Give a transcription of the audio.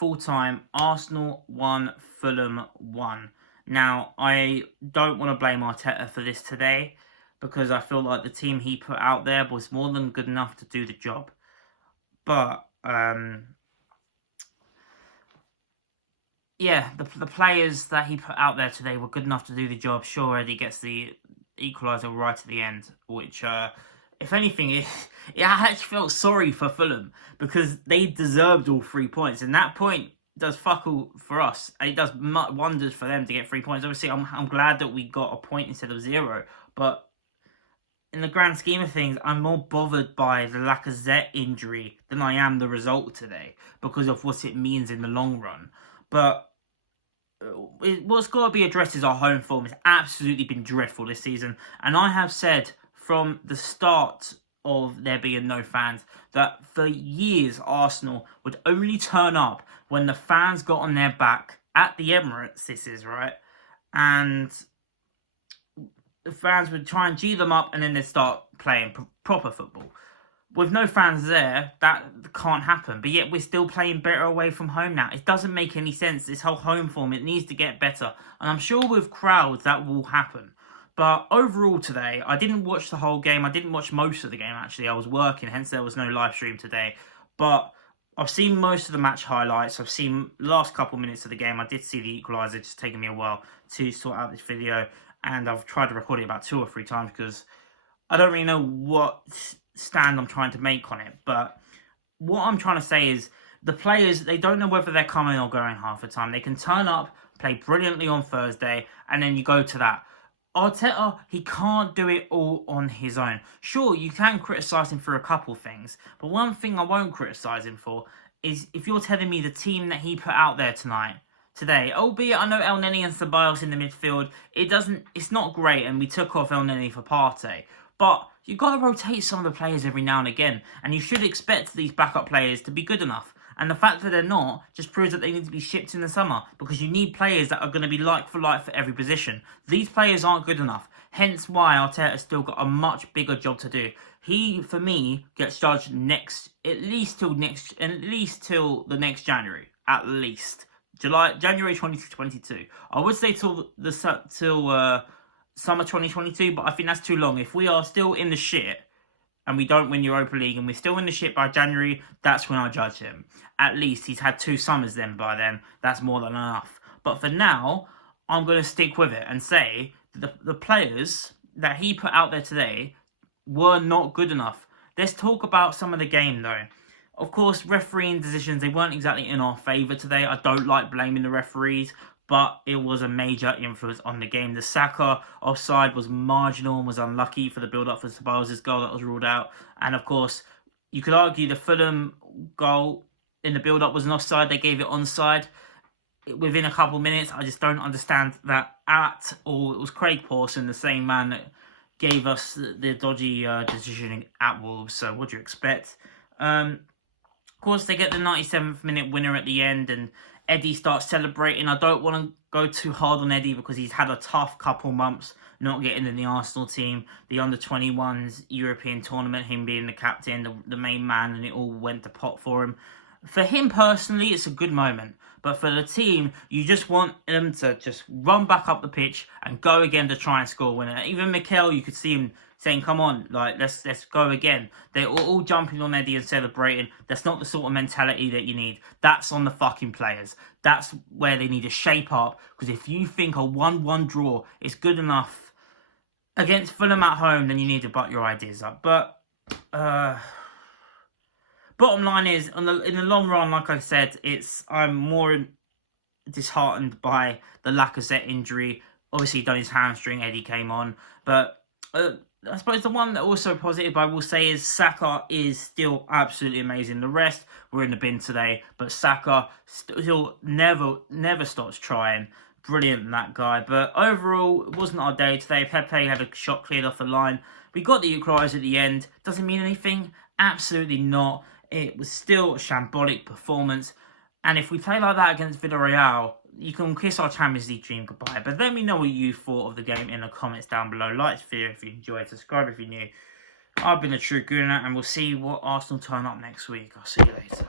full time. Arsenal 1, Fulham 1. Now, I don't want to blame Arteta for this today because I feel like the team he put out there was more than good enough to do the job. But, yeah, the players that he put out there today were good enough to do the job. Sure, Eddie gets the equaliser right at the end, which, if anything, I actually felt sorry for Fulham because they deserved all 3 points. And that point does fuck all for us. It does wonders for them to get 3 points. Obviously, I'm glad that we got a point instead of 0. But in the grand scheme of things, I'm more bothered by the Lacazette injury than I am the result today because of what it means in the long run. But what's got to be addressed is our home form. It's absolutely been dreadful this season. And I have said from the start of there being no fans that for years Arsenal would only turn up when the fans got on their back at the Emirates, this is right, and the fans would try and G them up and then they'd start playing proper football. With no fans there, that can't happen. But yet we're still playing better away from home now. It doesn't make any sense. This whole home form, it needs to get better. And I'm sure with crowds that will happen. But overall today, I didn't watch the whole game. I didn't watch most of the game, actually. I was working, hence there was no live stream today. But I've seen most of the match highlights. I've seen the last couple minutes of the game. I did see the equaliser. It's taken me a while to sort out this video. And I've tried to record it about 2 or 3 times because I don't really know what stand I'm trying to make on it. But what I'm trying to say is the players, they don't know whether they're coming or going half the time. They can turn up, play brilliantly on Thursday, and then you go to that. Arteta, he can't do it all on his own. Sure, you can criticise him for a couple things, but one thing I won't criticise him for is if you're telling me the team that he put out there today, albeit I know El Neni and Ceballos in the midfield, it's not great, and we took off El Neni for Partey, but you've got to rotate some of the players every now and again, and you should expect these backup players to be good enough. And the fact that they're not just proves that they need to be shipped in the summer because you need players that are going to be like for every position. These players aren't good enough. Hence why Arteta's still got a much bigger job to do. He, for me, gets judged at least till the next January. At least. January 2022. I would say till summer 2022, but I think that's too long. If we are still in the shit and we don't win Europa League and we're still in the shit by January, that's when I judge him. At least he's had 2 summers then by then. That's more than enough. But for now, I'm going to stick with it and say the players that he put out there today were not good enough. Let's talk about some of the game though. Of course, refereeing decisions, they weren't exactly in our favour today. I don't like blaming the referees, but it was a major influence on the game. The Saka offside was marginal and was unlucky for the build-up for Ceballos' goal that was ruled out. And of course, you could argue the Fulham goal in the build-up was an offside. They gave it onside within a couple of minutes. I just don't understand that at all. It was Craig Pawson, the same man that gave us the dodgy decision at Wolves. So what do you expect? Of course, they get the 97th minute winner at the end and Eddie starts celebrating. I don't want to go too hard on Eddie because he's had a tough couple months not getting in the Arsenal team. The under-21s European tournament, him being the captain, the main man, and it all went to pot for him. For him personally, it's a good moment. But for the team, you just want them to just run back up the pitch and go again to try and score a winner. Even Mikel, you could see him saying, come on, like let's go again. They're all jumping on Eddie and celebrating. That's not the sort of mentality that you need. That's on the fucking players. That's where they need to shape up. Because if you think a 1-1 draw is good enough against Fulham at home, then you need to butt your ideas up. But bottom line is, in the long run, like I said, I'm more disheartened by the Lacazette injury. Obviously, he done his hamstring. Eddie came on, but I suppose the one that also positive I will say is Saka is still absolutely amazing. The rest were in the bin today, but Saka still never stops trying. Brilliant, that guy. But overall, it wasn't our day today. Pepe had a shot cleared off the line. We got the equaliser at the end. Doesn't mean anything? Absolutely not. It was still a shambolic performance. And if we play like that against Villarreal, you can kiss our Champions League dream goodbye. But let me know what you thought of the game in the comments down below. Like this video if you enjoyed. Subscribe if you're new. I've been a true Gooner, and we'll see what Arsenal turn up next week. I'll see you later.